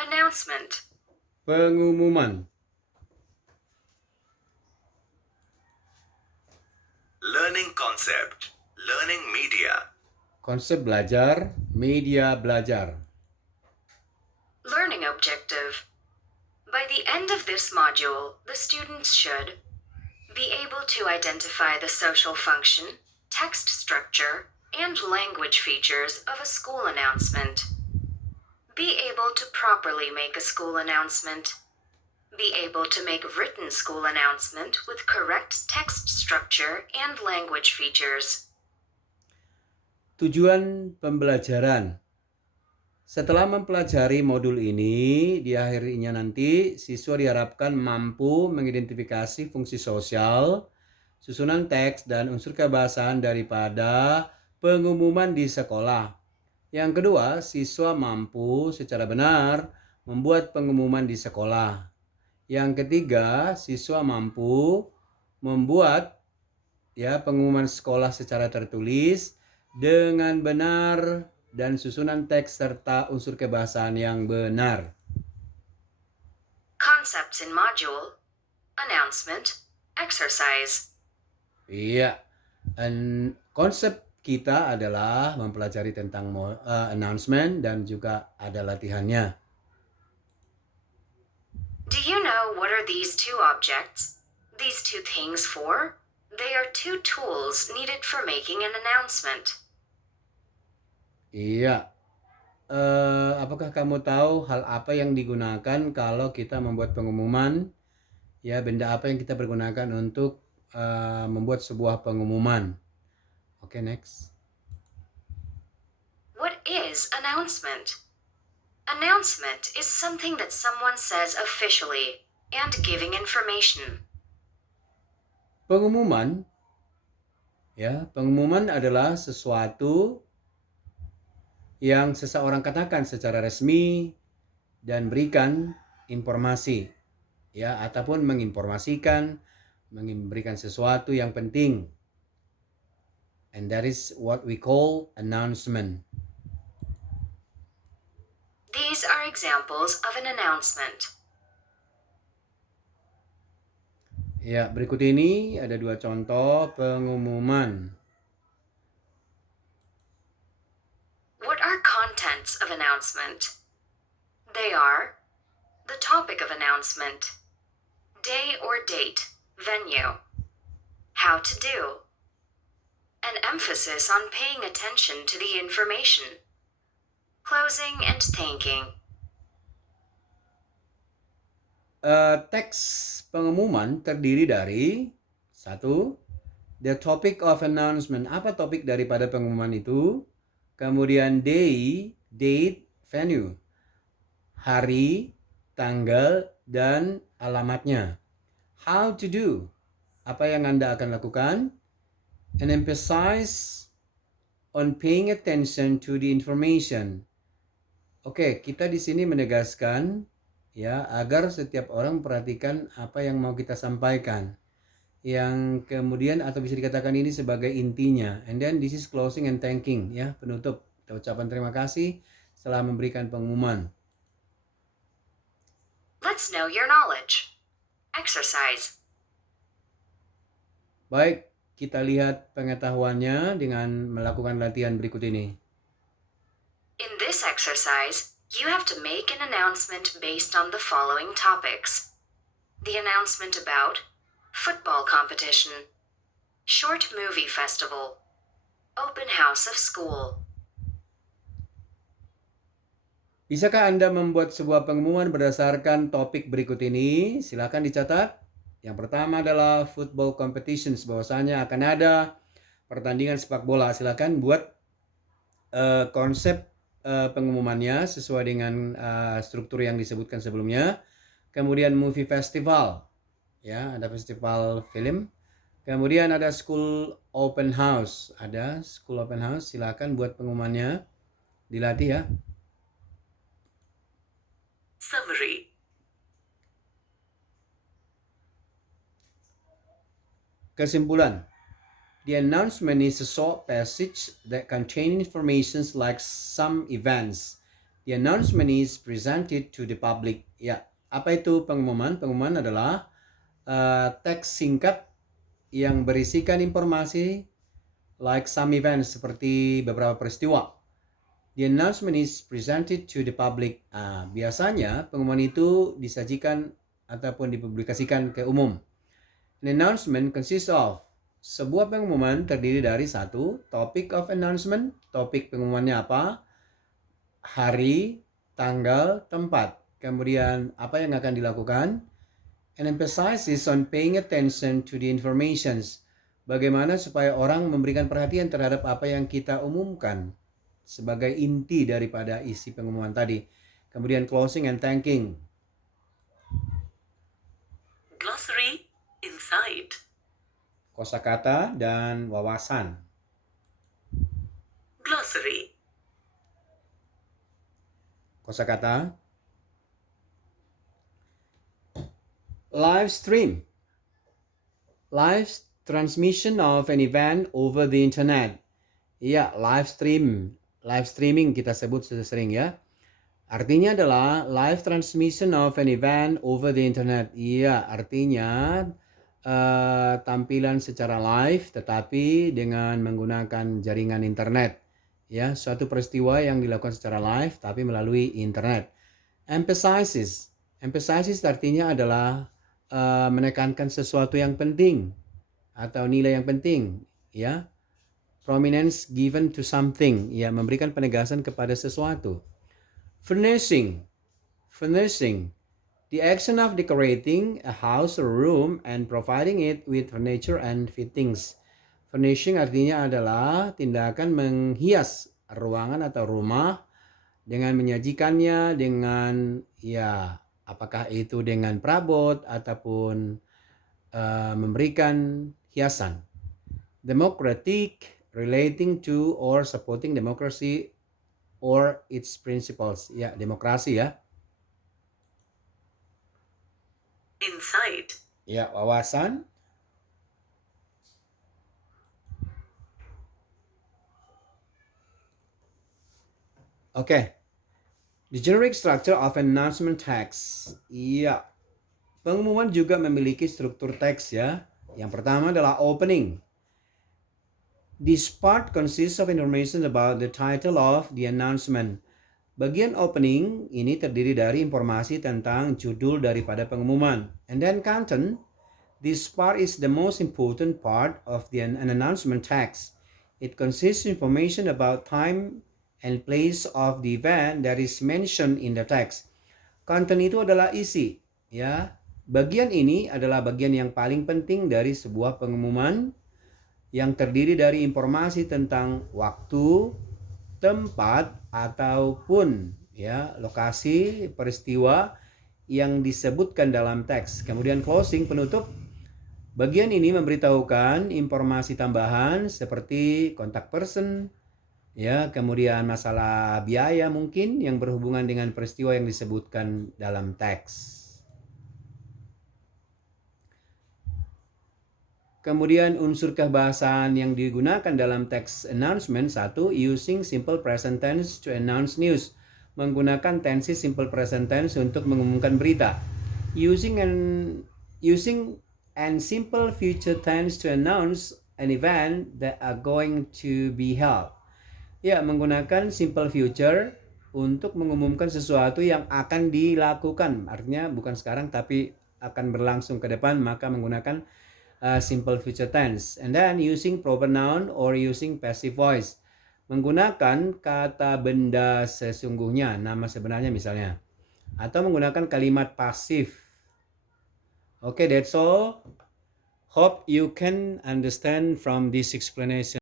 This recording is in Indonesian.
Announcement. Pengumuman. Learning concept. Learning media. Konsep belajar, media belajar. Learning objective. By the end of this module, the students should be able to identify the social function, text structure, and language features of a school announcement. Be able to properly make a school announcement. Be able to make written school announcement with correct text structure and language features. Tujuan pembelajaran. Setelah mempelajari modul ini, di akhirnya nanti siswa diharapkan mampu mengidentifikasi fungsi sosial, susunan teks, dan unsur kebahasaan daripada pengumuman di sekolah. Yang kedua, siswa mampu secara benar membuat pengumuman di sekolah. Yang ketiga, siswa mampu membuat pengumuman sekolah secara tertulis dengan benar dan susunan teks serta unsur kebahasaan yang benar. Concepts in module, announcement, exercise. Iya, konsep kita adalah mempelajari tentang announcement dan juga ada latihannya. Do you know what are these two objects? These two things for? They are two tools needed for making an announcement. Iya. Apakah kamu tahu hal apa yang digunakan kalau kita membuat pengumuman? Ya, benda apa yang kita pergunakan untuk membuat sebuah pengumuman? Oke, next. What is announcement? Announcement is something that someone says officially and giving information. Pengumuman adalah sesuatu yang seseorang katakan secara resmi dan berikan informasi, ataupun menginformasikan, memberikan sesuatu yang penting. And that is what we call announcement. These are examples of an announcement. Ya, berikut ini ada 2 contoh pengumuman. What are contents of announcement? They are the topic of announcement, day or date, venue, how to do, an emphasis on paying attention to the information, closing and thanking. Teks pengumuman terdiri dari 1. The topic of announcement. Apa topik daripada pengumuman itu? Kemudian day, date, venue. Hari, tanggal, dan alamatnya. How to do. Apa yang Anda akan lakukan? And emphasize on paying attention to the information. Oke, kita di sini menegaskan agar setiap orang perhatikan apa yang mau kita sampaikan. Yang kemudian atau bisa dikatakan ini sebagai intinya. And then this is closing and thanking, penutup. Ucapan terima kasih setelah memberikan pengumuman. Let's know your knowledge. Exercise. Baik, kita lihat pengetahuannya dengan melakukan latihan berikut ini. In this exercise, you have to make an announcement based on the following topics. The announcement about football competition, short movie festival, open house of school. Bisakah Anda membuat sebuah pengumuman berdasarkan topik berikut ini? Silakan dicatat. Yang pertama adalah football competitions, bahwasanya akan ada pertandingan sepak bola. Silakan buat konsep pengumumannya sesuai dengan struktur yang disebutkan sebelumnya. Kemudian movie festival, ada festival film. Kemudian ada school open house, silakan buat pengumumannya, dilatih ya. Summary. Kesimpulan. The announcement is a short passage that contains information like some events. The announcement is presented to the public. Ya, apa itu pengumuman? Pengumuman adalah teks singkat yang berisikan informasi like some events, seperti beberapa peristiwa. The announcement is presented to the public. Biasanya pengumuman itu disajikan ataupun dipublikasikan ke umum. An announcement consists of, sebuah pengumuman terdiri dari satu, topic of announcement. Topik pengumumannya apa? Hari, tanggal, tempat. Kemudian apa yang akan dilakukan? An emphasizes on paying attention to the informations. Bagaimana supaya orang memberikan perhatian terhadap apa yang kita umumkan sebagai inti daripada isi pengumuman tadi. Kemudian closing and thanking. Glossary inside. Kosakata dan wawasan. Glossary. Kosakata. Live stream. Live transmission of an event over the internet. Iya, live stream. Live streaming kita sebut sering ya. Artinya adalah live transmission of an event over the internet. Iya, artinya tampilan secara live tetapi dengan menggunakan jaringan internet. Ya, suatu peristiwa yang dilakukan secara live tapi melalui internet. Emphasizes. Emphasizes artinya adalah menekankan sesuatu yang penting atau nilai yang penting, ya. Prominence given to something, ya, memberikan penegasan kepada sesuatu. Furnishing. Furnishing. The action of decorating a house or room and providing it with furniture and fittings. Furnishing artinya adalah tindakan menghias ruangan atau rumah dengan menyajikannya dengan, ya, apakah itu dengan perabot ataupun memberikan hiasan. Democratic, relating to or supporting democracy or its principles. Ya, demokrasi ya. Inside. Ya, wawasan. Oke. The generic structure of an announcement text. Iya. Pengumuman juga memiliki struktur teks ya. Yang pertama adalah opening. This part consists of information about the title of the announcement. Bagian opening ini terdiri dari informasi tentang judul daripada pengumuman. And then content. This part is the most important part of an announcement text. It consists of information about time and place of the event that is mentioned in the text. Content itu adalah isi, ya. Bagian ini adalah bagian yang paling penting dari sebuah pengumuman yang terdiri dari informasi tentang waktu, tempat ataupun ya lokasi peristiwa yang disebutkan dalam teks. Kemudian closing, penutup. Bagian ini memberitahukan informasi tambahan seperti kontak person, ya, kemudian masalah biaya mungkin yang berhubungan dengan peristiwa yang disebutkan dalam teks. Kemudian unsur kebahasaan yang digunakan dalam teks announcement. Satu, using simple present tense to announce news. Menggunakan tensi simple present tense untuk mengumumkan berita. Using and simple future tense to announce an event that are going to be held. Ya, menggunakan simple future untuk mengumumkan sesuatu yang akan dilakukan. Artinya bukan sekarang tapi akan berlangsung ke depan, maka menggunakan simple future tense. And then using proper noun or using passive voice. Menggunakan kata benda sesungguhnya, nama sebenarnya misalnya. Atau menggunakan kalimat pasif. Okay, that's all. Hope you can understand from this explanation.